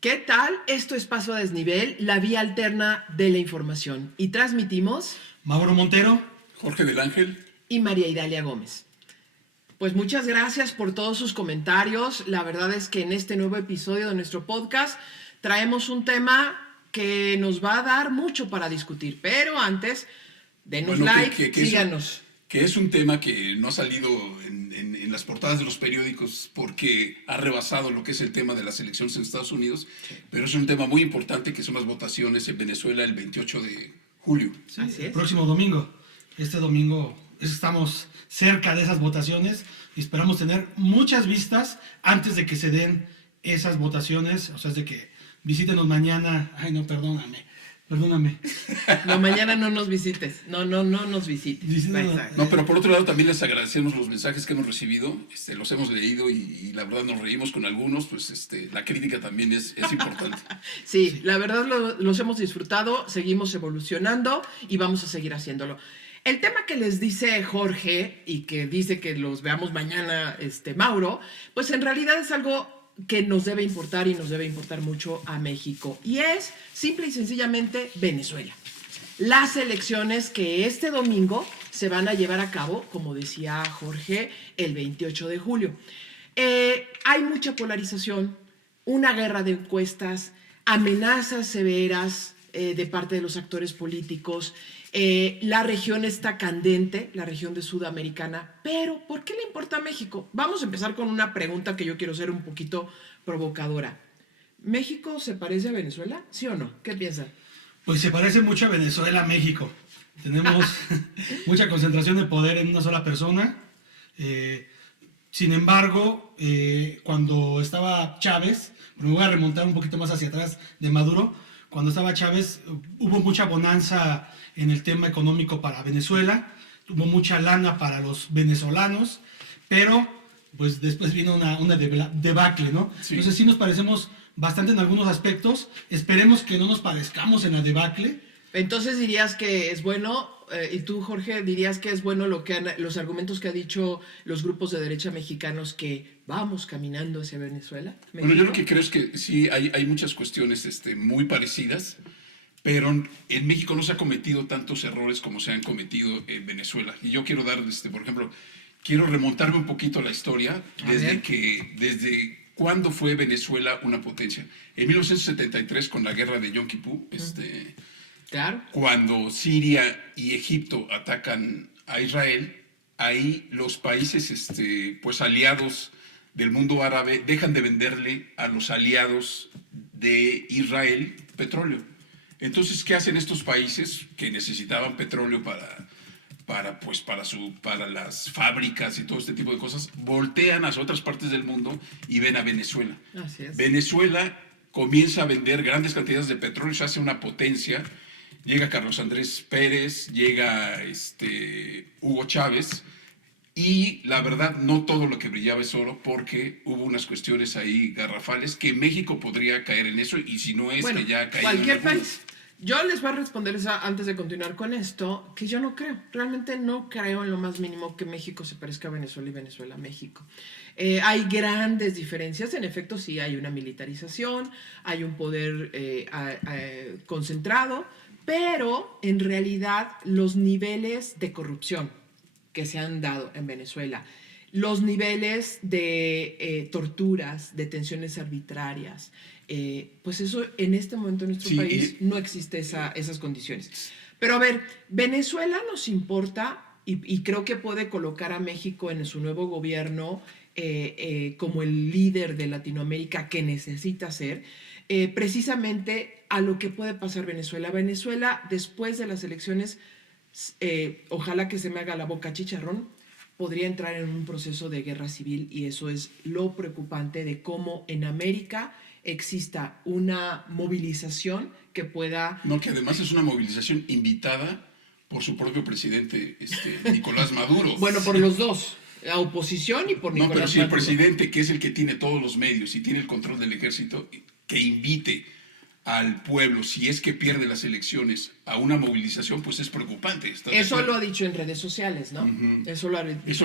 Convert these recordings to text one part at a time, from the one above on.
¿Qué tal? Esto es Paso a Desnivel, la vía alterna de la información. Y transmitimos Mauro Montero, Jorge del Ángel y María Idalia Gómez. Pues muchas gracias por todos sus comentarios. La verdad es que en este nuevo episodio de nuestro podcast traemos un tema que nos va a dar mucho para discutir. Pero antes, denos like, síganos. Que es un tema que no ha salido en las portadas de los periódicos porque ha rebasado lo que es el tema de las elecciones en Estados Unidos, pero es un tema muy importante que son las votaciones en Venezuela el 28 de julio. sí, Así el es. próximo domingo. Este domingo estamos cerca de esas votaciones y esperamos tener muchas vistas antes de que se den esas votaciones. O sea, es de que visítenos mañana. Ay, no, perdóname. No, mañana no nos visites. No nos visites. No, pero por otro lado también les agradecemos los mensajes que hemos recibido, los hemos leído y la verdad nos reímos con algunos, pues la crítica también es importante. Sí, la verdad los hemos disfrutado, seguimos evolucionando y vamos a seguir haciéndolo. El tema que les dice Jorge y que dice que los veamos mañana, Mauro, pues en realidad es algo que nos debe importar y nos debe importar mucho a México. Y es simple y sencillamente Venezuela. Las elecciones que este domingo se van a llevar a cabo, como decía Jorge, el 28 de julio. Hay mucha polarización, una guerra de encuestas, amenazas severas de parte de los actores políticos. La región está candente, la región de Sudamericana, pero ¿por qué le importa a México? Vamos a empezar con una pregunta que yo quiero ser un poquito provocadora. ¿México se parece a Venezuela? ¿Sí o no? ¿Qué piensan? Pues se parece mucho a Venezuela, México. Tenemos mucha concentración de poder en una sola persona. Sin embargo, cuando estaba Chávez, me voy a remontar un poquito más hacia atrás de Maduro, cuando estaba Chávez hubo mucha bonanza en el tema económico para Venezuela, hubo mucha lana para los venezolanos, pero pues después vino una debacle, ¿no? Sí. Entonces sí nos parecemos bastante en algunos aspectos, esperemos que no nos parezcamos en la debacle. Entonces dirías que es bueno, y tú, Jorge, dirías que es bueno los argumentos que ha dicho los grupos de derecha mexicanos que vamos caminando hacia Venezuela. ¿México? Bueno, yo lo que creo es que sí hay muchas cuestiones muy parecidas, pero en México no se ha cometido tantos errores como se han cometido en Venezuela. Y yo quiero dar, por ejemplo, quiero remontarme un poquito a la historia desde cuándo fue Venezuela una potencia. En 1973, con la guerra de Yom Kippur, Claro. cuando Siria y Egipto atacan a Israel, ahí los países pues aliados del mundo árabe dejan de venderle a los aliados de Israel petróleo. Entonces, ¿qué hacen estos países que necesitaban petróleo para las fábricas y todo este tipo de cosas? Voltean hacia otras partes del mundo y ven a Venezuela. Así es. Venezuela comienza a vender grandes cantidades de petróleo, se hace una potencia. Llega Carlos Andrés Pérez, llega Hugo Chávez, y la verdad no todo lo que brillaba es oro, porque hubo unas cuestiones ahí garrafales que México podría caer en eso, y si no es Bueno, que ya ha caído cualquier en algunos. país. Yo les voy a responder antes de continuar con esto, que yo no creo, realmente no creo en lo más mínimo que México se parezca a Venezuela y Venezuela a México. Hay grandes diferencias, en efecto sí hay una militarización, hay un poder concentrado, pero en realidad los niveles de corrupción que se han dado en Venezuela, los niveles de torturas, detenciones arbitrarias, pues eso en este momento en nuestro país no existe esas condiciones. Pero a ver, Venezuela nos importa y creo que puede colocar a México en su nuevo gobierno como el líder de Latinoamérica que necesita ser, precisamente a lo que puede pasar Venezuela. Venezuela, después de las elecciones, ojalá que se me haga la boca chicharrón, podría entrar en un proceso de guerra civil, y eso es lo preocupante de cómo en América exista una movilización que pueda... No, que además es una movilización invitada por su propio presidente, Nicolás Maduro. Bueno, por los dos, la oposición y por Nicolás Maduro. No, pero si el presidente, que es el que tiene todos los medios y tiene el control del ejército, que invite al pueblo, si es que pierde las elecciones, a una movilización, pues es preocupante. Eso lo ha dicho en redes sociales, ¿no? Eso lo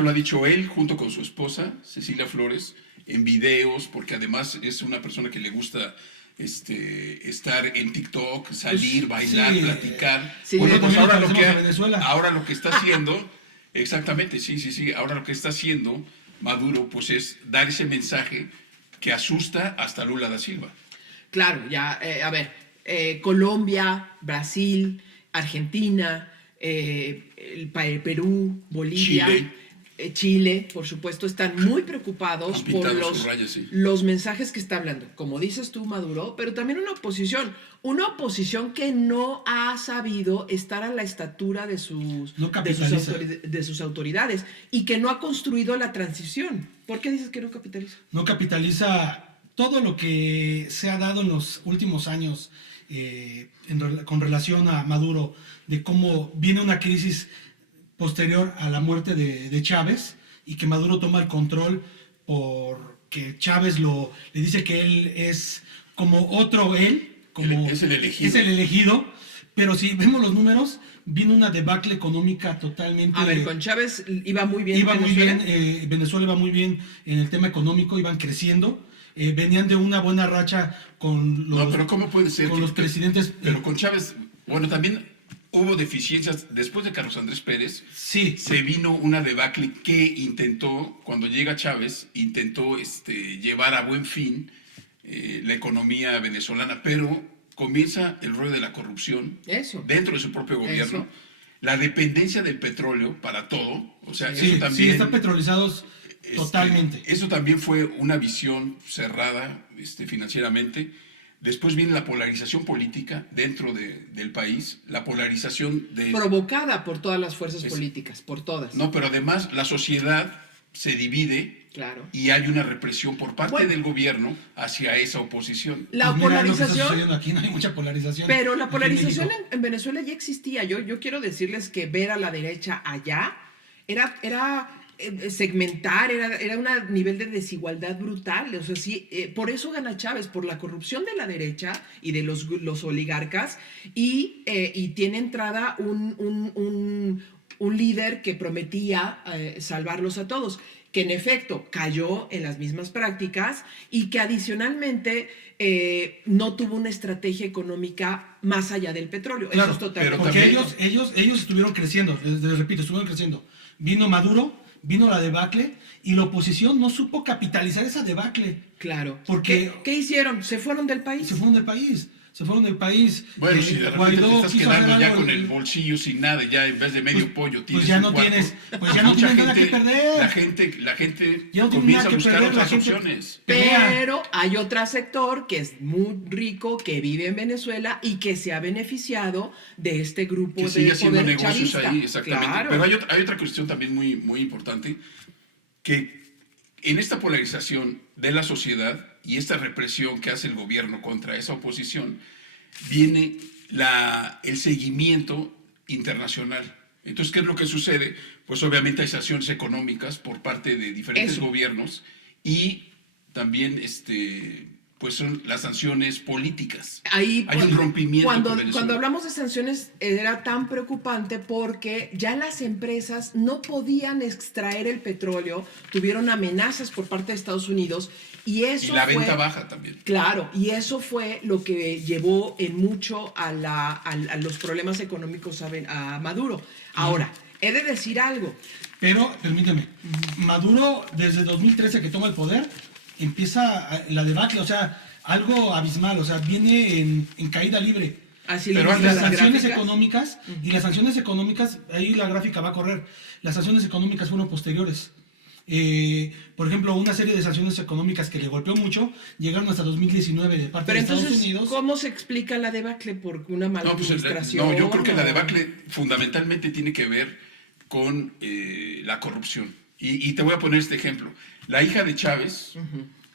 ha dicho él junto con su esposa, Cecilia Flores, en videos, porque además es una persona que le gusta estar en TikTok, salir, bailar, sí, platicar. sí, Bueno, pues también ahora lo lo que que hacemos en Venezuela. ahora lo que está haciendo, exactamente, sí. Ahora lo que está haciendo Maduro, pues es dar ese mensaje que asusta hasta Lula da Silva. Claro, ya, a ver, Colombia, Brasil, Argentina, Perú, Bolivia, Chile. Chile, por supuesto, están muy preocupados Han por pintado sus rayas, sí. los mensajes que está hablando. Como dices tú, Maduro, pero también una oposición que no ha sabido estar a la estatura No capitaliza. de sus autoridades y que no ha construido la transición. ¿Por qué dices que no capitaliza? No capitaliza todo lo que se ha dado en los últimos años con relación a Maduro, de cómo viene una crisis posterior a la muerte de Chávez y que Maduro toma el control porque Chávez le dice que él es como otro él, como Es el elegido. es el elegido, pero si vemos los números, viene una debacle económica totalmente... A ver, con Chávez iba muy bien. Iba muy Venezuela. bien, Venezuela iba muy bien en el tema económico, iban creciendo, venían de una buena racha con No, pero ¿cómo puede ser? con los presidentes. Pero con Chávez, bueno, también hubo deficiencias. Después de Carlos Andrés Pérez, Sí, se vino una debacle que intentó, cuando llega Chávez, intentó llevar a buen fin la economía venezolana, pero comienza el rollo de la corrupción Eso. dentro de su propio gobierno, Eso. la dependencia del petróleo para todo, o sea, sí, eso sí, también... están petrolizados totalmente. Eso también fue una visión cerrada financieramente. Después viene la polarización política dentro del país, la polarización de... Provocada por todas las fuerzas Es- políticas, por todas. No, pero además la sociedad se divide Claro. y hay una represión por parte Bueno. del gobierno hacia esa oposición. La Pues mira lo que está polarización, sucediendo aquí, no hay mucha polarización. pero la aquí en polarización México. en Venezuela ya existía. Yo quiero decirles que ver a la derecha allá era segmentar, era un nivel de desigualdad brutal. O sea, sí, por eso gana Chávez, por la corrupción de la derecha y de los oligarcas, y tiene entrada un líder que prometía salvarlos a todos, que en efecto cayó en las mismas prácticas y que adicionalmente no tuvo una estrategia económica más allá del petróleo. Claro, Eso es totalmente pero Porque también- ellos estuvieron creciendo, les repito, estuvieron creciendo. Vino Maduro, vino la debacle y la oposición no supo capitalizar esa debacle. claro. Porque- ¿Qué hicieron? ¿Se fueron del país? Se fueron del país. Se fueron del país. Bueno, si de repente Guaidó te estás quiso quedando hacer ya algo, con el bolsillo sin nada, ya en vez de medio pollo pues tienes ya un no cuarto. tienes- pues ya no Mucha tienes nada que perder. La gente Ya no tiene comienza nada a que buscar perder, la otras gente- opciones. Pero hay otro sector que es muy rico, que vive en Venezuela y que se ha beneficiado de este grupo Que de sigue haciendo poder negocios chavista. ahí, exactamente. Claro. Pero hay otra cuestión también muy, muy importante, que en esta polarización de la sociedad y esta represión que hace el gobierno contra esa oposición, viene el seguimiento internacional. Entonces, ¿qué es lo que sucede? Pues obviamente hay sanciones económicas por parte de diferentes Eso. gobiernos y también pues son las sanciones políticas. Ahí, Hay un rompimiento con Venezuela. cuando hablamos de sanciones era tan preocupante porque ya las empresas no podían extraer el petróleo, tuvieron amenazas por parte de Estados Unidos y eso Y la fue, venta baja también. Claro, y eso fue lo que llevó en mucho a los problemas económicos a Maduro. Ahora, he de decir algo. Pero, permíteme, Maduro desde 2013 que toma el poder, empieza la debacle, o sea, algo abismal, o sea, viene en caída libre. Así Pero le Y muestran las las sanciones gráficas. económicas, y las sanciones económicas, ahí la gráfica va a correr, las sanciones económicas fueron posteriores. Por ejemplo, una serie de sanciones económicas que le golpeó mucho llegaron hasta 2019 de parte Pero de Estados entonces, Unidos. ¿cómo se explica la debacle? ¿Por una mala No, pues, administración? no, yo creo que la o- debacle fundamentalmente tiene que ver con la corrupción. Y te voy a poner este ejemplo. La hija de Chávez,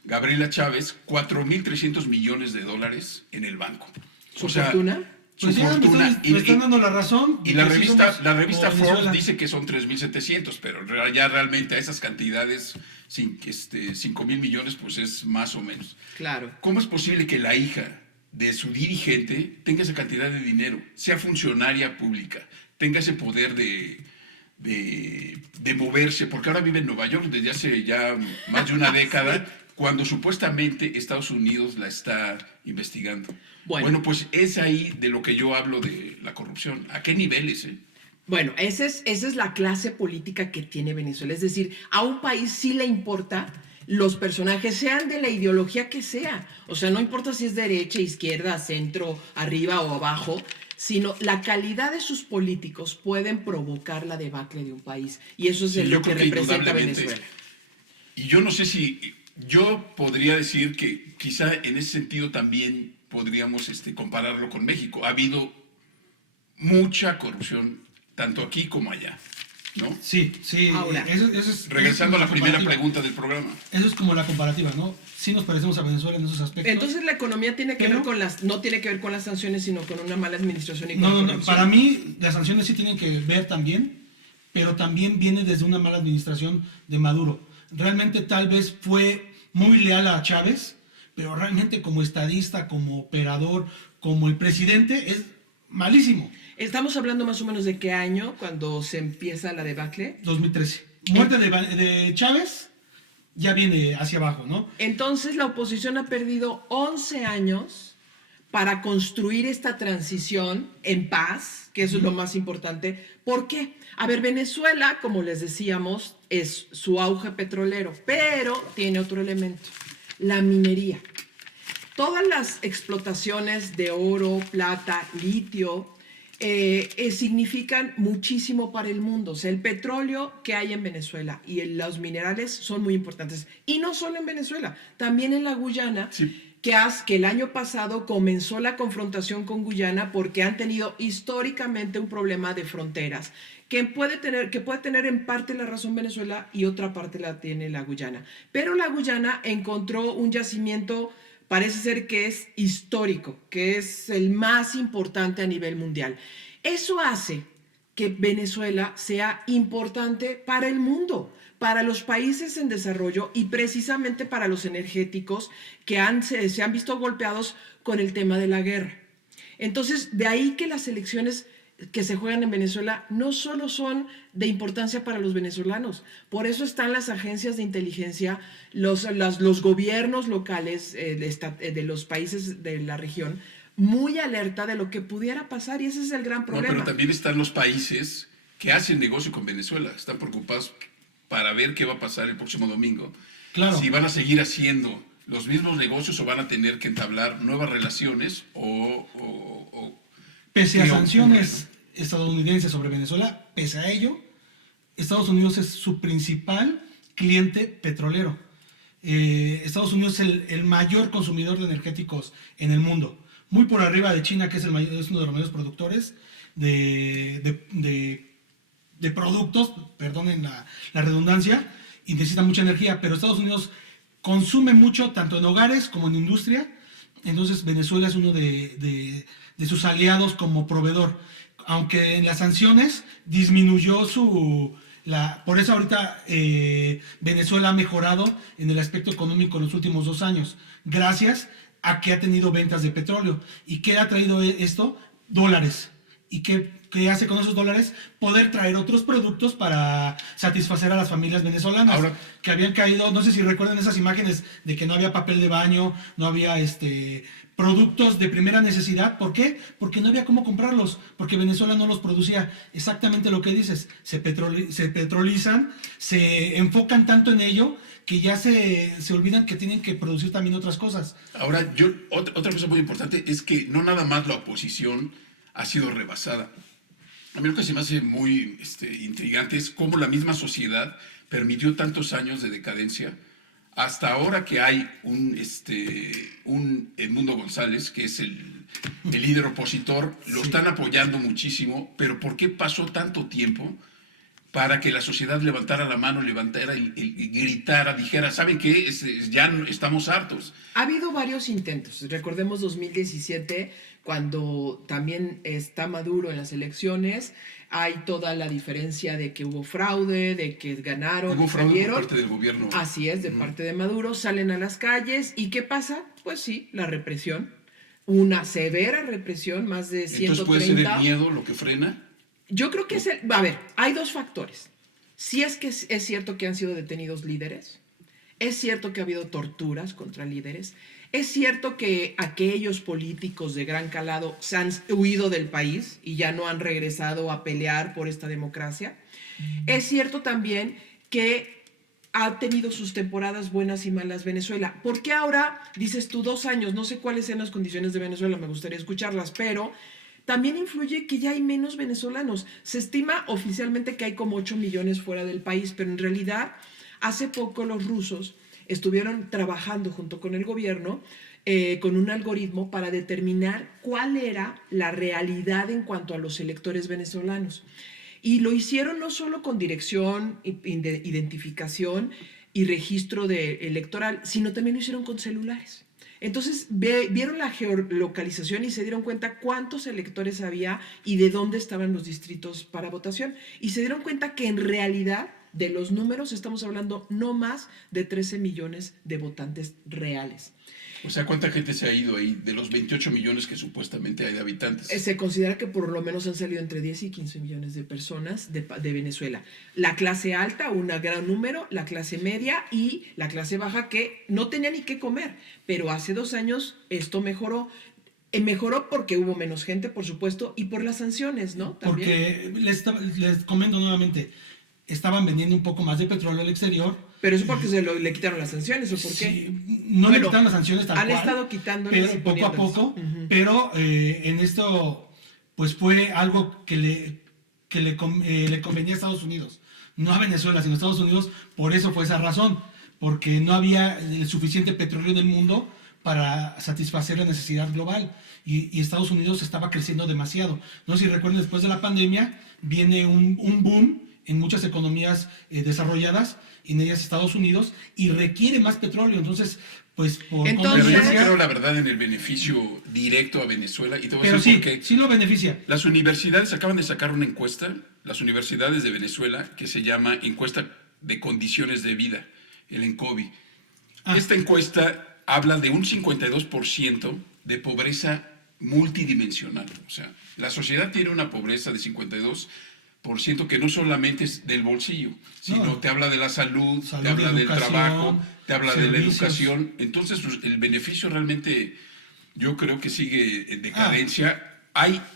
Gabriela Chávez, 4.300 millones de dólares en el banco. ¿Su fortuna? Su Pues ya, fortuna. me están dando la razón. Y de la que sí revista, somos la revista como Forbes Venezuela. dice que son 3.700, pero ya realmente a esas cantidades, 5.000 millones, pues es más o menos. Claro. ¿Cómo es posible que la hija de su dirigente tenga esa cantidad de dinero, sea funcionaria pública, tenga ese poder de moverse? Porque ahora vive en Nueva York desde hace ya más de una década cuando supuestamente Estados Unidos la está investigando. Bueno. Bueno, pues es ahí de lo que yo hablo de la corrupción. ¿A qué niveles? Bueno, esa es la clase política que tiene Venezuela. Es decir, a un país sí le importa los personajes, sean de la ideología que sea. O sea, no importa si es derecha, izquierda, centro, arriba o abajo, sino la calidad de sus políticos pueden provocar la debacle de un país. Y eso es Sí, lo que representa indudablemente. Venezuela. Y yo no sé si yo podría decir que quizá en ese sentido también podríamos compararlo con México. Ha habido mucha corrupción, tanto aquí como allá, ¿no? Sí, sí. Ahora, eso es, Regresando a la primera comparativa. pregunta del programa. Eso es como la comparativa, ¿no? Sí nos parecemos a Venezuela en esos aspectos. Entonces la economía tiene que Pero- ver con no tiene que ver con las sanciones, sino con una mala administración y con No, corrupción. para mí las sanciones sí tienen que ver también, pero también viene desde una mala administración de Maduro. Realmente tal vez fue muy leal a Chávez, pero realmente como estadista, como operador, como el presidente, es malísimo. Estamos hablando más o menos de qué año cuando se empieza la debacle. 2013. Muerte de Chávez ya viene hacia abajo, ¿no? Entonces la oposición ha perdido 11 años para construir esta transición en paz, que eso es lo más importante. ¿Por qué? A ver, Venezuela, como les decíamos, es su auge petrolero, pero tiene otro elemento, la minería. Todas las explotaciones de oro, plata, litio, significan muchísimo para el mundo. O sea, el petróleo que hay en Venezuela y los minerales son muy importantes. Y no solo en Venezuela, también en la Guyana, Sí. que el año pasado comenzó la confrontación con Guyana porque han tenido históricamente un problema de fronteras que puede tener en parte la razón Venezuela y otra parte la tiene la Guyana. Pero la Guyana encontró un yacimiento, parece ser que es histórico, que es el más importante a nivel mundial. Eso hace que Venezuela sea importante para el mundo, para los países en desarrollo y precisamente para los energéticos que se han visto golpeados con el tema de la guerra. Entonces, de ahí que las elecciones que se juegan en Venezuela no solo son de importancia para los venezolanos, por eso están las agencias de inteligencia, los gobiernos locales de los países de la región, muy alerta de lo que pudiera pasar, y ese es el gran No, problema. pero también están los países que hacen negocio con Venezuela. Están preocupados para ver qué va a pasar el próximo domingo. Claro. Si van a seguir haciendo los mismos negocios o van a tener que entablar nuevas relaciones o Pese a Sí, sanciones estadounidenses sobre Venezuela, pese a ello, Estados Unidos es su principal cliente petrolero. Estados Unidos es el mayor consumidor de energéticos en el mundo, muy por arriba de China, que es uno de los mayores productores de productos, perdonen la redundancia, y necesita mucha energía, pero Estados Unidos consume mucho, tanto en hogares como en industria. Entonces Venezuela es uno de sus aliados como proveedor, aunque en las sanciones disminuyó por eso ahorita Venezuela ha mejorado en el aspecto económico en los últimos 2 años, gracias a que ha tenido ventas de petróleo. ¿Y qué ha traído esto? Dólares. ¿Y qué hace con esos dólares? Poder traer otros productos para satisfacer a las familias venezolanas. Ahora, que habían caído, no sé si recuerdan esas imágenes de que no había papel de baño, no había productos de primera necesidad. ¿Por qué? Porque no había cómo comprarlos, porque Venezuela no los producía. Exactamente lo que dices, se petrolizan, se enfocan tanto en ello que ya se olvidan que tienen que producir también otras cosas. ahora, otra cosa muy importante es que no nada más la oposición ha sido rebasada. A mí lo que se me hace muy intrigante es cómo la misma sociedad permitió tantos años de decadencia hasta ahora que hay un Edmundo González, que es el líder opositor, lo están apoyando muchísimo, pero ¿por qué pasó tanto tiempo para que la sociedad levantara la mano, levantara y gritara, dijera, ¿saben qué? Ya estamos hartos? Ha habido varios intentos. Recordemos 2017, cuando también está Maduro en las elecciones. Hay toda la diferencia de que hubo fraude, de que ganaron, Hubo fraude salieron. por parte del gobierno. Así es, de parte de Maduro. Salen a las calles. ¿Y qué pasa? Pues sí, la represión. Una severa represión, más de 130. Entonces puede ser el miedo lo que frena. Yo creo que es a ver, hay 2 factores. Si es que es cierto que han sido detenidos líderes, Es cierto que ha habido torturas contra líderes. Es cierto que aquellos políticos de gran calado se han huido del país y ya no han regresado a pelear por esta democracia. Es cierto también que ha tenido sus temporadas buenas y malas Venezuela. ¿Por qué ahora, dices tú, 2 años? No sé cuáles sean las condiciones de Venezuela, me gustaría escucharlas, pero también influye que ya hay menos venezolanos. Se estima oficialmente que hay como 8 millones fuera del país, pero en realidad hace poco los rusos estuvieron trabajando junto con el gobierno con un algoritmo para determinar cuál era la realidad en cuanto a los electores venezolanos. Y lo hicieron no solo con dirección, identificación y registro electoral, sino también lo hicieron con celulares. Entonces vieron la geolocalización y se dieron cuenta cuántos electores había y de dónde estaban los distritos para votación. Y se dieron cuenta que en realidad de los números estamos hablando no más de 13 millones de votantes reales. O sea, ¿cuánta gente se ha ido ahí de los 28 millones que supuestamente hay de habitantes? Se considera que por lo menos han salido entre 10 y 15 millones de personas de Venezuela. La clase alta, un gran número, la clase media y la clase baja que no tenía ni qué comer. Pero hace 2 años esto mejoró. Mejoró porque hubo menos gente, por supuesto, y por las sanciones, ¿no? También. Porque les comento nuevamente, estaban vendiendo un poco más de petróleo al exterior. Pero eso porque le quitaron las sanciones, ¿o por qué? Sí, no le quitaron las sanciones tal cual. Han estado quitándolas pero poco a poco, pero en esto pues fue algo que le convenía a Estados Unidos, no a Venezuela, sino a Estados Unidos. Por eso fue esa razón, porque no había el suficiente petróleo en el mundo para satisfacer la necesidad global, y Estados Unidos estaba creciendo demasiado. No sé si recuerdan, después de la pandemia viene un boom en muchas economías desarrolladas, y en ellas Estados Unidos, y requiere más petróleo. Entonces, pues por Pero yo no conveniencia, creo, la verdad, en el beneficio directo a Venezuela. Y te voy a pero decir sí, por qué. sí lo beneficia. Las universidades acaban de sacar una encuesta, las universidades de Venezuela, que se llama Encuesta de Condiciones de Vida, el ENCOVI. Esta encuesta habla de un 52% de pobreza multidimensional. O sea, la sociedad tiene una pobreza de 52% que no solamente es del bolsillo, sino te habla de la salud, te habla del trabajo, te habla de la educación. Entonces, pues, el beneficio realmente yo creo que sigue en decadencia.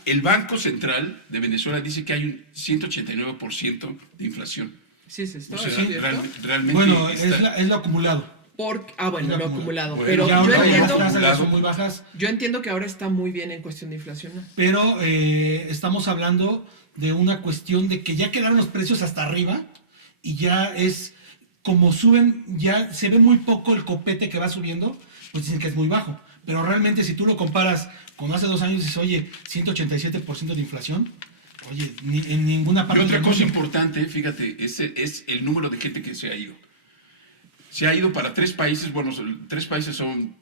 El Banco Central de Venezuela dice que hay un 189% de inflación. Sí, se está. O sea, ¿Sí? realmente Bueno, está... es lo acumulado. Bueno, lo acumulado. Bueno, pero Ya yo ahora entiendo, las tasas son muy bajas, yo entiendo que ahora está muy bien en cuestión de inflación, ¿no? pero estamos hablando de una cuestión de que ya quedaron los precios hasta arriba, y ya es como suben, ya se ve muy poco el copete que va subiendo, pues dicen que es muy bajo. Pero realmente, si tú lo comparas con hace 2 años, dices, oye, 187% de inflación, oye, en ninguna parte. Y otra del cosa mundo. importante, fíjate, es el número de gente que se ha ido. Se ha ido para 3 países, bueno, 3 países son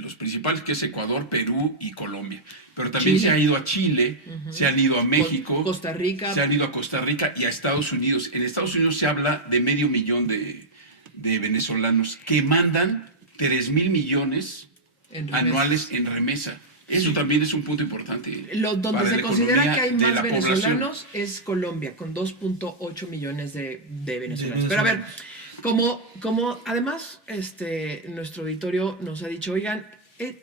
los principales, que es Ecuador, Perú y Colombia. Pero también Chile. se ha ido a Chile, se han ido a México, Costa Rica. se han ido a Costa Rica y a Estados Unidos. En Estados Unidos se habla de 500,000 de venezolanos que mandan 3,000 millones En remesas. anuales en remesa. Eso también es un punto importante. Donde para se la considera economía que hay de más la venezolanos población. es Colombia, con 2.8 millones de venezolanos. De Pero a ver, venezolanos. como además nuestro auditorio nos ha dicho, oigan,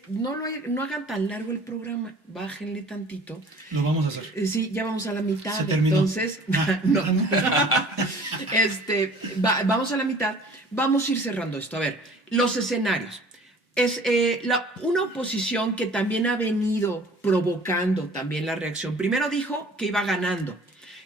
no hagan tan largo el programa, bájenle tantito. Lo vamos a hacer. Sí, ya vamos a la mitad, Se terminó. entonces, no. Vamos a la mitad, vamos a ir cerrando esto. A ver, los escenarios. Es una oposición que también ha venido provocando también la reacción. Primero dijo que iba ganando,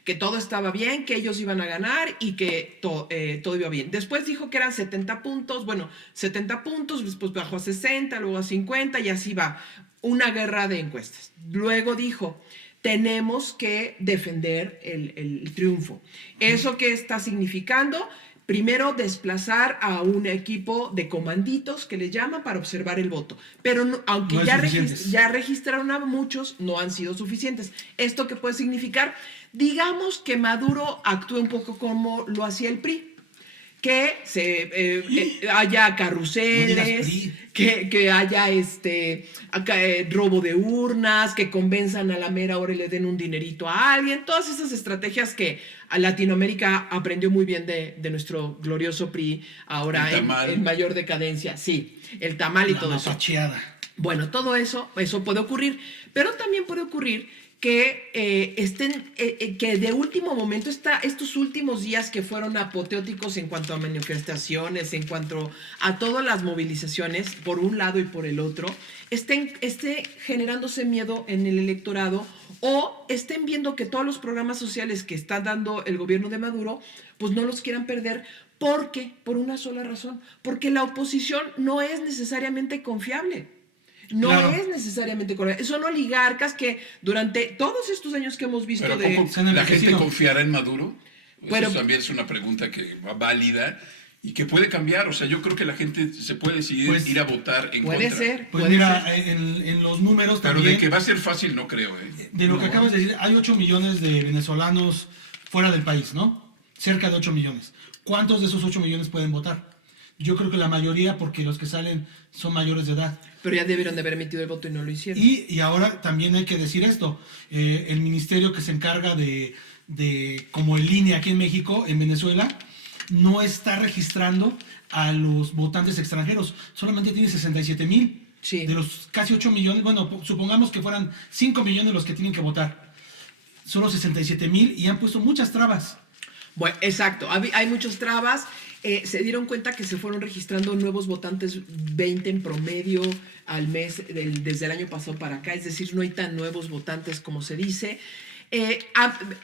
que todo estaba bien, que ellos iban a ganar y que todo iba bien. Después dijo que eran 70 puntos, bueno, 70 puntos, después bajó a 60, luego a 50 y así va. Una guerra de encuestas. Luego dijo, tenemos que defender el triunfo. ¿Eso qué está significando? Primero, desplazar a un equipo de comanditos, que le llaman, para observar el voto. Pero aunque No es ya registraron a muchos, no han sido suficientes. ¿Esto qué puede significar? Digamos que Maduro actúe un poco como lo hacía el PRI, que haya No carruseles, digas que haya robo de urnas, que convenzan a la mera hora y le den un dinerito a alguien, todas esas estrategias que a Latinoamérica aprendió muy bien de nuestro glorioso PRI, ahora en mayor decadencia, sí, el tamal y todo eso. Bueno, todo eso puede ocurrir, pero también puede ocurrir que que de último momento, estos últimos días que fueron apoteóticos en cuanto a manifestaciones, en cuanto a todas las movilizaciones, por un lado y por el otro, esté generándose miedo en el electorado, o estén viendo que todos los programas sociales que está dando el gobierno de Maduro, pues no los quieran perder. ¿Por qué? Por una sola razón, porque la oposición no es necesariamente confiable. No Claro. es necesariamente correcto. Son oligarcas que durante todos estos años que hemos visto Pero de... ¿cómo la gente confiará en Maduro? Pero, eso también es una pregunta que va válida y que puede cambiar. O sea, yo creo que la gente se puede decidir ir a votar en puede contra. ser. Pues puede mira, ser. en los números Pero también... de que va a ser fácil, no creo. De lo que acabas de decir, hay 8 millones de venezolanos fuera del país, ¿no? Cerca de 8 millones. ¿Cuántos de esos 8 millones pueden votar? Yo creo que la mayoría, porque los que salen son mayores de edad. Pero ya debieron de haber emitido el voto y no lo hicieron. Y ahora también hay que decir esto. El ministerio que se encarga como el INE aquí en México, en Venezuela, no está registrando a los votantes extranjeros. Solamente tiene 67,000. Sí. De los casi 8 millones, bueno, supongamos que fueran 5 millones los que tienen que votar. Solo 67,000 y han puesto muchas trabas. Bueno, exacto. Hay muchas trabas. Se dieron cuenta que se fueron registrando nuevos votantes, 20 en promedio al mes desde el año pasado para acá. Es decir, no hay tan nuevos votantes como se dice.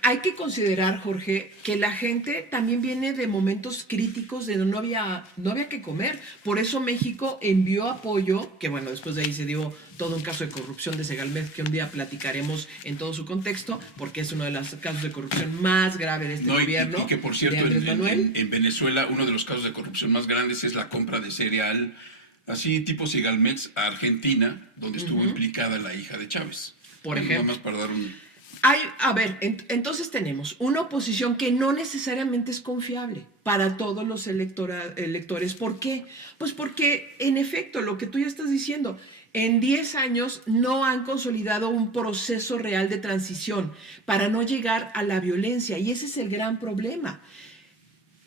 Hay que considerar, Jorge, que la gente también viene de momentos críticos de no había que comer. Por eso México envió apoyo, que bueno, después de ahí se dio todo un caso de corrupción de Segalmex, que un día platicaremos en todo su contexto, porque es uno de los casos de corrupción más graves de este gobierno. Y que por cierto, en Venezuela, uno de los casos de corrupción más grandes es la compra de cereal, así tipo Segalmex, a Argentina, donde estuvo implicada la hija de Chávez. Por ejemplo. Nada más para dar un... A ver, entonces tenemos una oposición que no necesariamente es confiable para todos los electores. ¿Por qué? Pues porque, en efecto, lo que tú ya estás diciendo, en 10 años no han consolidado un proceso real de transición para no llegar a la violencia, y ese es el gran problema.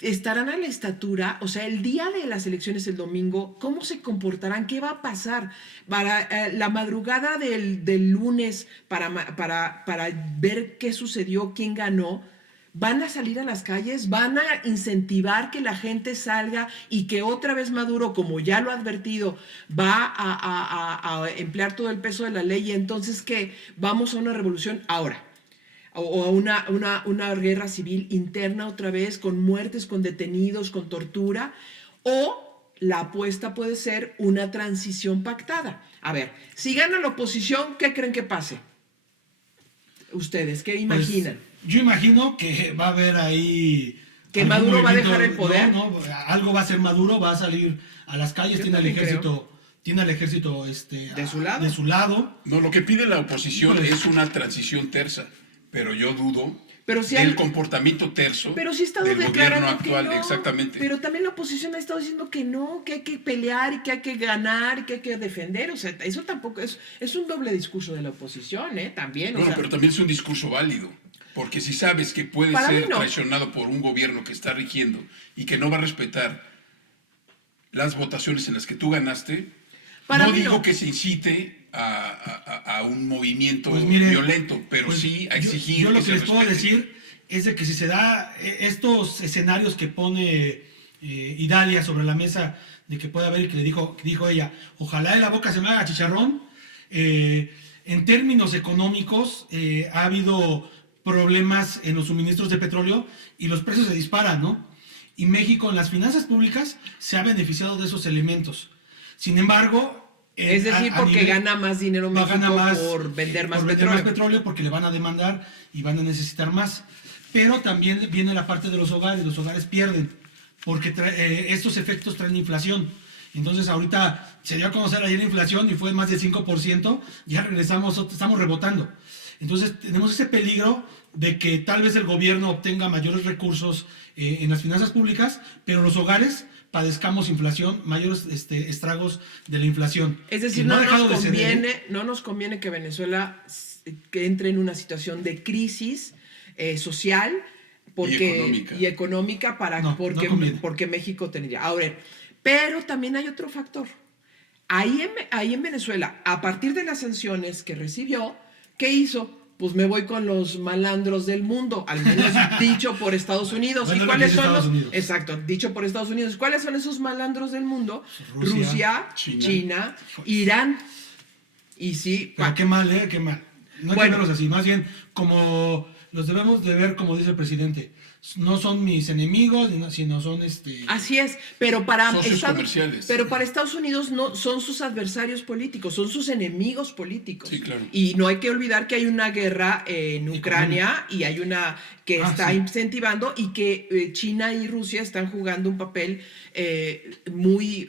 ¿Estarán a la estatura? O sea, el día de las elecciones, el domingo, ¿cómo se comportarán? ¿Qué va a pasar? Para la madrugada del lunes, para ver qué sucedió, quién ganó, ¿van a salir a las calles? ¿Van a incentivar que la gente salga y que otra vez Maduro, como ya lo ha advertido, va a emplear todo el peso de la ley, y entonces que vamos a una revolución ahora? O a una guerra civil interna otra vez, con muertes, con detenidos, con tortura, o la apuesta puede ser una transición pactada. A ver, si gana la oposición, ¿qué creen que pase? Ustedes, ¿qué imaginan? Pues, yo imagino que va a haber ahí... ¿Que Maduro va a dejar el poder? No, algo va a hacer Maduro, va a salir a las calles, Yo tiene al ejército de su lado. No, lo que pide la oposición Pues, es una transición tersa, pero yo dudo si del comportamiento terso pero sí ha estado del gobierno declarando actual. que no. Exactamente. Pero también la oposición ha estado diciendo que no, que hay que pelear y que hay que ganar y que hay que defender. O sea, eso tampoco es un doble discurso de la oposición, también. Bueno, o sea, pero también es un discurso válido. Porque si sabes que puede Para ser mí no. traicionado por un gobierno que está rigiendo y que no va a respetar las votaciones en las que tú ganaste, Para no mí digo no. que se incite a un movimiento Pues mire, violento, pero pues sí a yo- exigir yo lo que se les puedo respete. decir es de que si se da estos escenarios que pone Idalia sobre la mesa, de que puede haber, y que dijo ella, ojalá de la boca se me haga chicharrón, en términos económicos ha habido problemas en los suministros de petróleo y los precios se disparan, ¿no? Y México en las finanzas públicas se ha beneficiado de esos elementos. Sin embargo... es decir, porque gana más dinero México por vender más petróleo. Porque le van a demandar y van a necesitar más. Pero también viene la parte de los hogares pierden, porque estos efectos traen inflación. Entonces ahorita se dio a conocer ayer la inflación y fue más del 5%, ya regresamos, estamos rebotando. Entonces tenemos ese peligro de que tal vez el gobierno obtenga mayores recursos en las finanzas públicas, pero los hogares padezcamos inflación, mayores estragos de la inflación. Es decir, Que no ha dejado nos de ceder, conviene, no nos conviene que Venezuela que entre en una situación de crisis social y económica para No conviene. porque México tendría. Ahora, pero también hay otro factor. Ahí en Venezuela, a partir de las sanciones que recibió, ¿qué hizo? Pues me voy con los malandros del mundo, al menos dicho por Estados Unidos. Bueno, ¿Y cuáles son los? Unidos. Exacto, dicho por Estados Unidos. ¿Cuáles son esos malandros del mundo? Rusia, China, Irán. Y sí, Pero qué mal, qué mal. No hay Bueno. que verlos así, más bien como los debemos de ver, como dice el presidente. No son mis enemigos, sino son así es, pero para Socios comerciales. pero para Estados Unidos no son sus adversarios políticos, son sus enemigos políticos. Sí, claro. Y no hay que olvidar que hay una guerra en Ucrania y hay una que está sí. incentivando y que China y Rusia están jugando un papel muy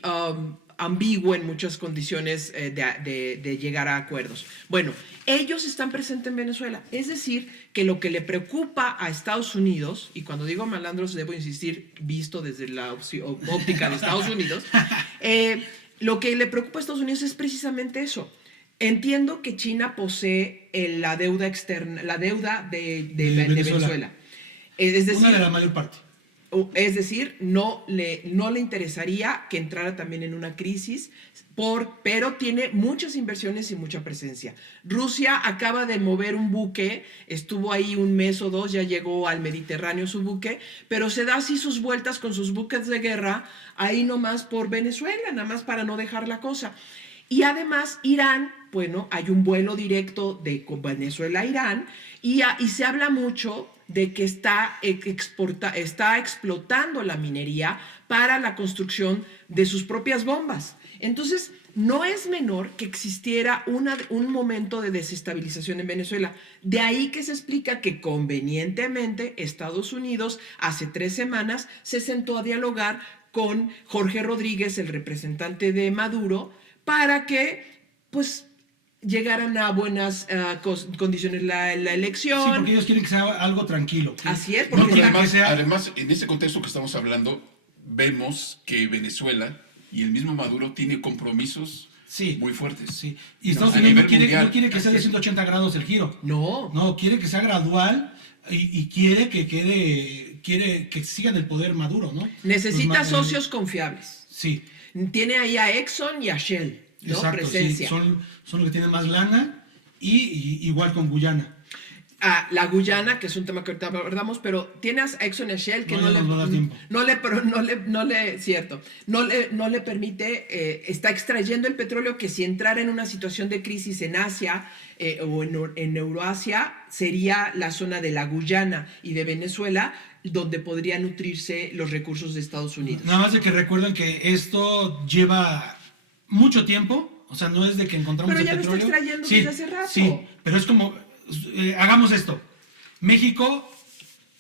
ambiguo en muchas condiciones de llegar a acuerdos. Bueno, ellos están presentes en Venezuela, es decir, que lo que le preocupa a Estados Unidos, y cuando digo malandros debo insistir, visto desde la óptica de Estados Unidos, lo que le preocupa a Estados Unidos es precisamente eso. Entiendo que China posee la deuda externa, la deuda de Venezuela. Es decir, una de la mayor parte. Es decir, no le interesaría que entrara también en una crisis, pero tiene muchas inversiones y mucha presencia. Rusia acaba de mover un buque, estuvo ahí un mes o dos, ya llegó al Mediterráneo su buque, pero se da así sus vueltas con sus buques de guerra, ahí nomás por Venezuela, nada más para no dejar la cosa. Y además Irán, bueno, hay un vuelo directo de Venezuela a Irán y se habla mucho de que está explotando la minería para la construcción de sus propias bombas. Entonces, no es menor que existiera un momento de desestabilización en Venezuela. De ahí que se explica que convenientemente Estados Unidos hace 3 semanas se sentó a dialogar con Jorge Rodríguez, el representante de Maduro, para que, pues, llegaran a buenas condiciones la elección. Sí, porque ellos quieren que sea algo tranquilo. Así es, No, porque pero que sea- además, en ese contexto que estamos hablando, vemos que Venezuela y el mismo Maduro tiene compromisos Sí. muy fuertes. Sí. Y No, Estados a Unidos nivel no mundial. quiere que sea de Así es. 180 grados el giro. no, Quiere que sea gradual y quiere que sigan el poder Maduro, ¿no? necesita Los socios confiables. Sí, Tiene ahí a Exxon y a Shell, ¿no? exacto. Presencia. Sí, son los que tienen más lana y igual con Guyana. La Guyana, que es un tema que ahorita abordamos, pero tienes a Exxon y a Shell que No, ya nos va a dar tiempo. no le permite, está extrayendo el petróleo que si entrara en una situación de crisis en Asia o en Euroasia, sería la zona de la Guyana y de Venezuela, donde podrían nutrirse los recursos de Estados Unidos. Nada más de que recuerden que esto lleva mucho tiempo, o sea, no es de que encontramos Pero el ya lo está petróleo. extrayendo desde hace rato. Sí, pero es como, hagamos esto. México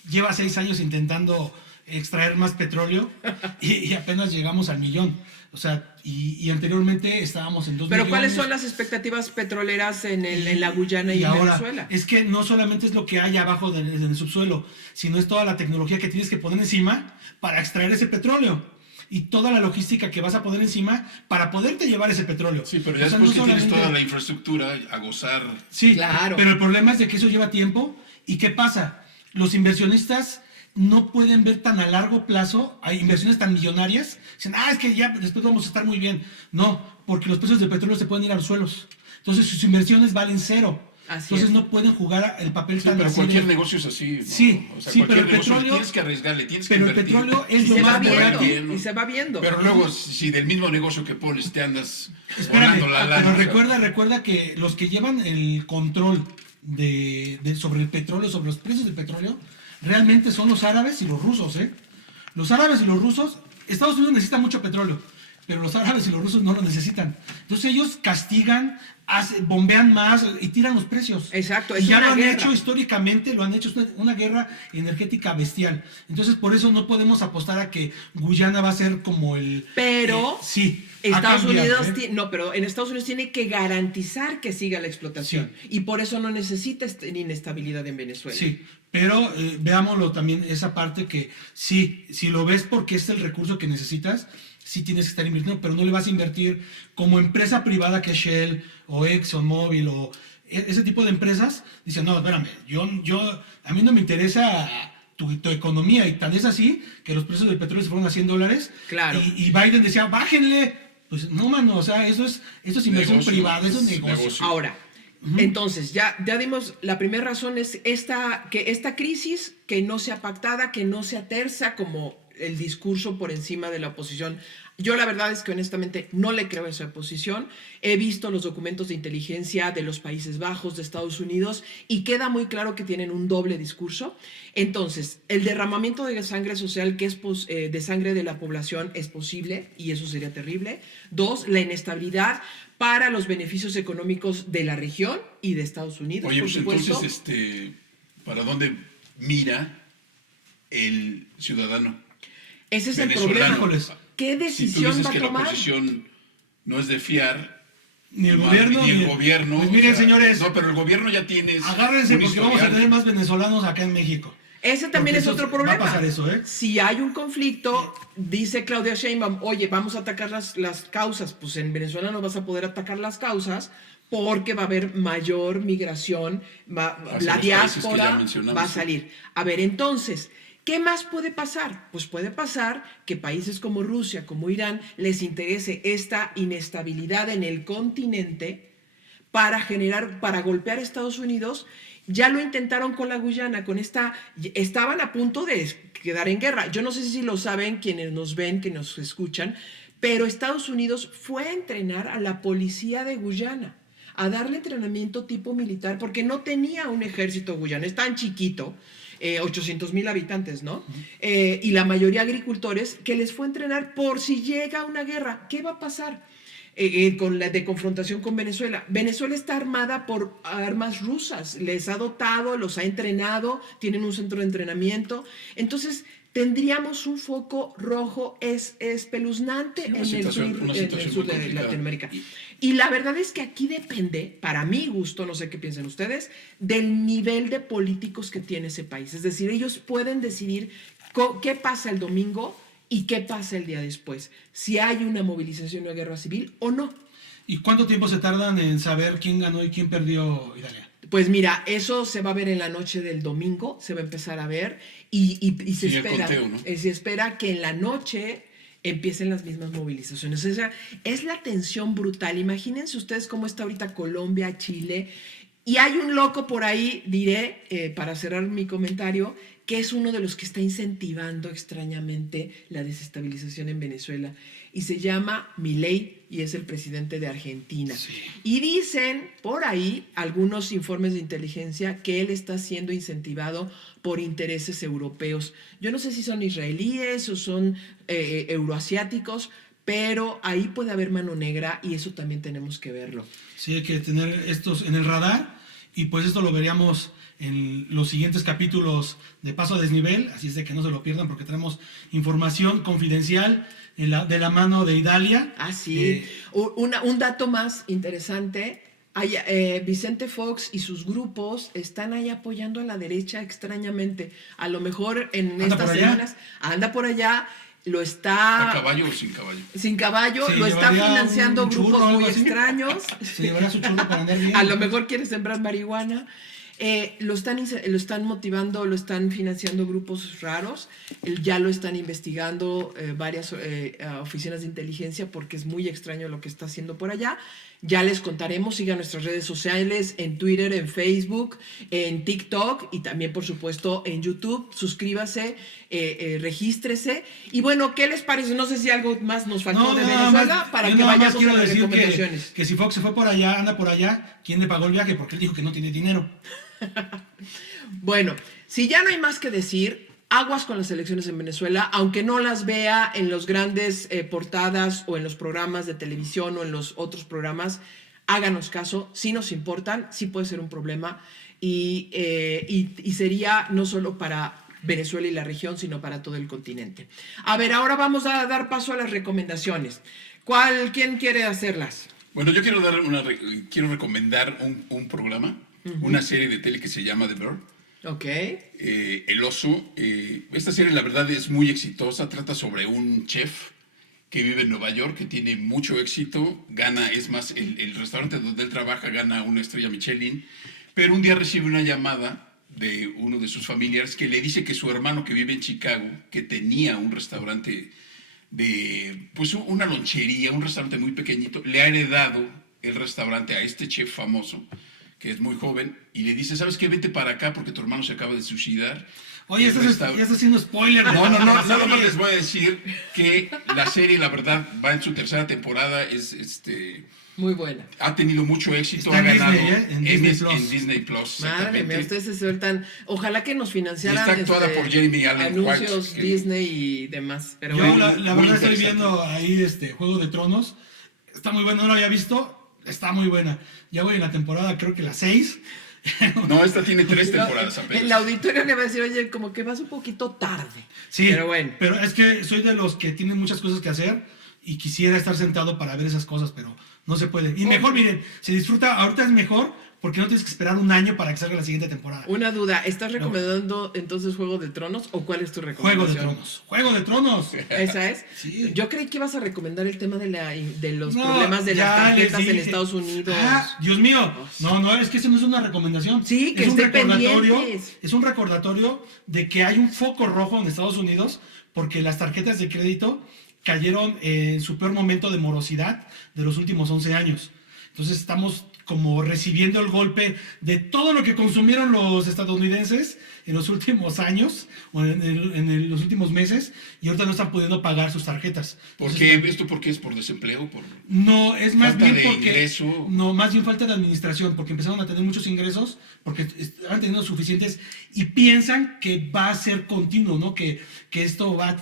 lleva 6 años intentando extraer más petróleo y apenas llegamos al 1,000,000. O sea, y anteriormente estábamos en 2 Pero millones. ¿cuáles son las expectativas petroleras en la Guyana y en ahora, Venezuela? es que no solamente es lo que hay abajo en el subsuelo, sino es toda la tecnología que tienes que poner encima para extraer ese petróleo. Y toda la logística que vas a poner encima para poderte llevar ese petróleo. Sí, pero ya O sea, después no que tienes solamente- toda la infraestructura a gozar. Sí, Claro. pero el problema es de que eso lleva tiempo. ¿Y qué pasa? Los inversionistas no pueden ver tan a largo plazo, hay inversiones tan millonarias, dicen, es que ya después vamos a estar muy bien. No, porque los precios del petróleo se pueden ir a los suelos. Entonces sus inversiones valen cero. Así Entonces es. no pueden jugar el papel Sí, tan pero así cualquier de- negocio es así, ¿no? Sí, O sea, sí, cualquier pero el negocio petróleo- tienes que arriesgarle, tienes que pero el invertir. petróleo es Y lo se va más viendo, volátil. y se va viendo. Pero luego, si del mismo negocio que pones te andas Espérame, volando la lana. pero o sea, recuerda que los que llevan el control sobre el petróleo, sobre los precios del petróleo, realmente son los árabes y los rusos, ¿eh? Los árabes y los rusos, Estados Unidos necesita mucho petróleo, pero los árabes y los rusos no lo necesitan. Entonces ellos castigan, bombean más y tiran los precios. Exacto, Y es ya una lo han guerra. hecho históricamente, lo han hecho, es una guerra energética bestial. Entonces por eso no podemos apostar a que Guyana va a ser como el... Pero- sí. Estados cambiado, Unidos, ¿eh? no, pero en Estados Unidos tiene que garantizar que siga la explotación. Y por eso no necesita inestabilidad en Venezuela. Sí, pero veámoslo también esa parte que sí, si lo ves porque es el recurso que necesitas, sí tienes que estar invirtiendo, pero no le vas a invertir como empresa privada que es Shell o ExxonMobil o ese tipo de empresas. Dicen, no, espérame, a mí no me interesa tu economía, y tan es así que los precios del petróleo se fueron a $100. Claro. Y Biden decía, bájenle. Pues no, mano, o sea, eso es inversión Negocio, privada, eso es es negocio. negocio. Ahora, entonces, ya dimos, la primera razón es que esta crisis que no sea pactada, que no sea tersa como el discurso por encima de la oposición. Yo la verdad es que honestamente no le creo a esa oposición. He visto los documentos de inteligencia de los Países Bajos, de Estados Unidos, y queda muy claro que tienen un doble discurso. Entonces, el derramamiento de sangre social, que es de sangre de la población, es posible, y eso sería terrible. 2, la inestabilidad para los beneficios económicos de la región y de Estados Unidos, Oye, por pues supuesto. entonces, ¿para dónde mira el ciudadano Ese es el venezolano? problema. ¿Qué Si tú decisión dices va a que la tomar? oposición no es de fiar, Ni el gobierno, ni el gobierno. Pues miren, o sea, señores, No, pero el gobierno ya tiene. agárrense un porque vamos a historial. tener más venezolanos acá en México. Ese también Porque es eso otro va a problema. pasar eso, ¿eh? Si hay un conflicto, dice Claudia Sheinbaum, oye, vamos a atacar las causas. Pues en Venezuela no vas a poder atacar las causas porque va a haber mayor migración, la los países que ya diáspora mencionamos, va a sí. salir. A ver, entonces, ¿qué más puede pasar? Pues puede pasar que países como Rusia, como Irán, les interese esta inestabilidad en el continente para golpear a Estados Unidos. Ya lo intentaron con la Guyana, estaban a punto de quedar en guerra. Yo no sé si lo saben quienes nos ven, que nos escuchan, pero Estados Unidos fue a entrenar a la policía de Guyana, a darle entrenamiento tipo militar, porque no tenía un ejército guyano, es tan chiquito, 800,000 habitantes, ¿no? Y la mayoría agricultores, que les fue a entrenar por si llega una guerra. ¿Qué va a pasar? Con la de confrontación con Venezuela. Venezuela está armada por armas rusas, les ha dotado, los ha entrenado, tienen un centro de entrenamiento. Entonces, tendríamos un foco rojo espeluznante Sí, una en el situación sur muy complicada. Latinoamérica. Y la verdad es que aquí depende, para mi gusto, no sé qué piensen ustedes, del nivel de políticos que tiene ese país. Es decir, ellos pueden decidir qué pasa el domingo y qué pasa el día después, si hay una movilización o guerra civil o no. ¿Y cuánto tiempo se tardan en saber quién ganó y quién perdió Italia? Pues mira, eso se va a ver en la noche del domingo, se va a empezar a ver y se Sí, el espera, conteo, ¿no? se espera que en la noche empiecen las mismas movilizaciones. O sea, es la tensión brutal. Imagínense ustedes cómo está ahorita Colombia, Chile. Y hay un loco por ahí, diré, para cerrar mi comentario, que es uno de los que está incentivando extrañamente la desestabilización en Venezuela. Y se llama Milei y es el presidente de Argentina. Sí. Y dicen por ahí algunos informes de inteligencia que él está siendo incentivado por intereses europeos. Yo no sé si son israelíes o son euroasiáticos, pero ahí puede haber mano negra y eso también tenemos que verlo. Sí, hay que tener estos en el radar, y pues esto lo veríamos en los siguientes capítulos de Paso a Desnivel, así es de que no se lo pierdan porque tenemos información confidencial de la mano de Idalia. Ah, sí. Un dato más interesante. Vicente Fox y sus grupos están ahí apoyando a la derecha extrañamente. A lo mejor en ¿Anda estas por allá? semanas anda por allá, lo está... ¿A caballo o sin caballo? Sin caballo, Se lo está llevaría financiando un churro grupos o algo muy así. extraños. Se llevará su churro para andar bien. A lo mejor quiere sembrar marihuana. Lo están motivando, lo están financiando grupos raros. Ya lo están investigando varias oficinas de inteligencia porque es muy extraño lo que está haciendo por allá. Ya les contaremos, sigan nuestras redes sociales en Twitter, en Facebook, en TikTok y también, por supuesto, en YouTube. Suscríbase, regístrese. Y bueno, ¿qué les parece? No sé si algo más nos faltó de nada Venezuela más, para yo que nada más vayamos a quiero las decir recomendaciones. que si Fox se fue por allá, anda por allá, ¿quién le pagó el viaje? Porque él dijo que no tiene dinero. Bueno, si ya no hay más que decir, aguas con las elecciones en Venezuela, aunque no las vea en los grandes portadas o en los programas de televisión o en los otros programas, háganos caso, sí nos importan, sí puede ser un problema y sería no solo para Venezuela y la región, sino para todo el continente. A ver, ahora vamos a dar paso a las recomendaciones. ¿Quién quiere hacerlas? Bueno, yo quiero recomendar un programa, una serie de tele que se llama The Bear. Ok. El oso. Esta serie, la verdad, es muy exitosa. Trata sobre un chef que vive en Nueva York, que tiene mucho éxito. Es más, el restaurante donde él trabaja gana una estrella Michelin. Pero un día recibe una llamada de uno de sus familiares que le dice que su hermano, que vive en Chicago, que tenía un restaurante pues una lonchería, un restaurante muy pequeñito, le ha heredado el restaurante a este chef famoso, que es muy joven, y le dice, ¿sabes qué? Vete para acá porque tu hermano se acaba de suicidar. Oye, ya estás haciendo spoiler. No, nada más les voy a decir que la serie, la verdad, va en su tercera temporada, muy buena. ha tenido mucho éxito, Está ha ganado en Disney Plus. Madre mía, ustedes se sueltan. Ojalá que nos financiaran. Está actuada por Jeremy Allen anuncios White, Disney y demás. Pero Yo bueno, la muy verdad estoy interesante. viendo ahí Juego de Tronos. Está muy bueno, no lo había visto. Está muy buena. Ya voy en la temporada, creo que la 6. No, esta tiene 3 temporadas apenas. el auditorio le va a decir, oye, como que vas un poquito tarde. Sí, pero bueno. Pero es que soy de los que tienen muchas cosas que hacer y quisiera estar sentado para ver esas cosas, pero no se puede. Y mejor, miren, se disfruta, ahorita es mejor porque no tienes que esperar un año para que salga la siguiente temporada. Una duda, ¿estás recomendando entonces Juego de Tronos o cuál es tu recomendación? Juego de Tronos. ¿Esa es? Sí. Yo creí que ibas a recomendar el tema de los No, problemas de las ya tarjetas les en dije. Estados Unidos. Dios mío. No, es que eso no es una recomendación. Sí, que es un estén recordatorio. pendientes. Es un recordatorio de que hay un foco rojo en Estados Unidos porque las tarjetas de crédito cayeron en su peor momento de morosidad de los últimos 11 años. Entonces estamos como recibiendo el golpe de todo lo que consumieron los estadounidenses en los últimos años o en los últimos meses y ahorita no están pudiendo pagar sus tarjetas. ¿Por Entonces, qué? ¿Esto por qué es? ¿Por desempleo? no, es más falta bien de porque ingreso? no, más bien falta de administración, porque empezaron a tener muchos ingresos, porque estaban teniendo suficientes y piensan que va a ser continuo, ¿no? Que esto va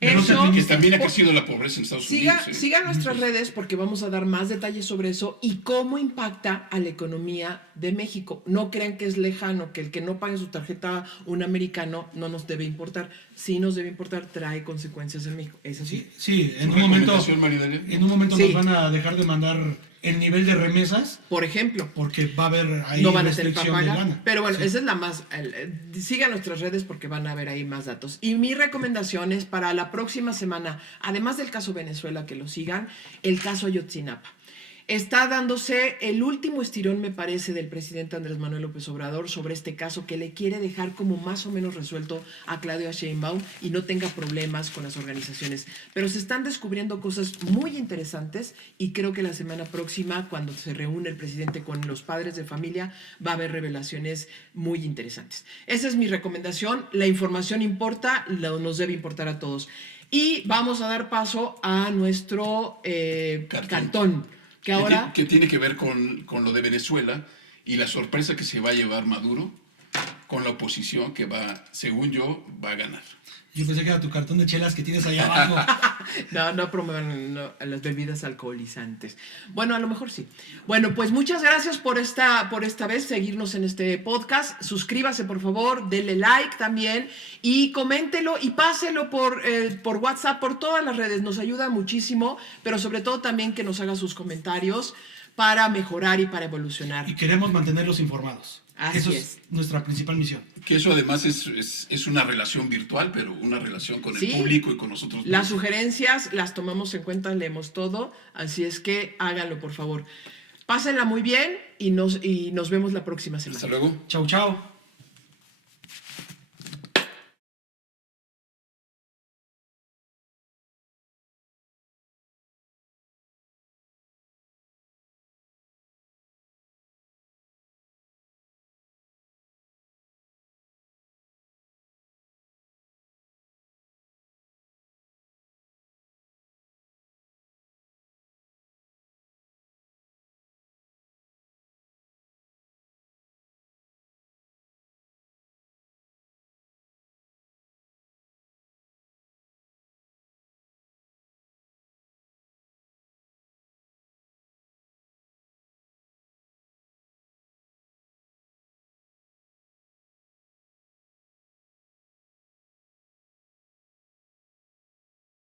pero no se Eso- Que administra. también ha crecido la pobreza en Estados Unidos. Siga nuestras redes porque vamos a dar más detalles sobre eso y cómo impacta a la economía de México. No crean que es lejano, que el que no pague su tarjeta un americano no nos debe importar. Sí nos debe importar, trae consecuencias en México. ¿Es así? Sí, ¿Tu recomendación, Maridalia? en un momento Sí. nos van a dejar de mandar el nivel de remesas Por ejemplo. porque va a haber ahí No van a tener para restricción de pagar. lana. Pero bueno, Sí. esa es la más. Sigan nuestras redes porque van a ver ahí más datos. Y mi recomendación es para la próxima semana, además del caso Venezuela, que lo sigan, el caso Ayotzinapa. Está dándose el último estirón, me parece, del presidente Andrés Manuel López Obrador sobre este caso que le quiere dejar como más o menos resuelto a Claudia Sheinbaum y no tenga problemas con las organizaciones. Pero se están descubriendo cosas muy interesantes y creo que la semana próxima, cuando se reúne el presidente con los padres de familia, va a haber revelaciones muy interesantes. Esa es mi recomendación. La información importa, nos debe importar a todos. Y vamos a dar paso a nuestro cartón. Que ahora Que tiene que ver con lo de Venezuela y la sorpresa que se va a llevar Maduro con la oposición que según yo, va a ganar. Yo pensé que era tu cartón de chelas que tienes ahí abajo. no promuevan las bebidas alcoholizantes. Bueno, a lo mejor sí. Bueno, pues muchas gracias por esta vez seguirnos en este podcast. Suscríbase, por favor, denle like también y coméntelo y páselo por WhatsApp, por todas las redes. Nos ayuda muchísimo, pero sobre todo también que nos haga sus comentarios para mejorar y para evolucionar. Y queremos mantenerlos informados. Así Eso es. nuestra principal misión. Que eso además es una relación virtual, pero una relación con Sí. el público y con nosotros Las mismos. sugerencias las tomamos en cuenta, leemos todo, así es que háganlo, por favor. Pásenla muy bien y nos vemos la próxima semana. Hasta luego. Chau, chau.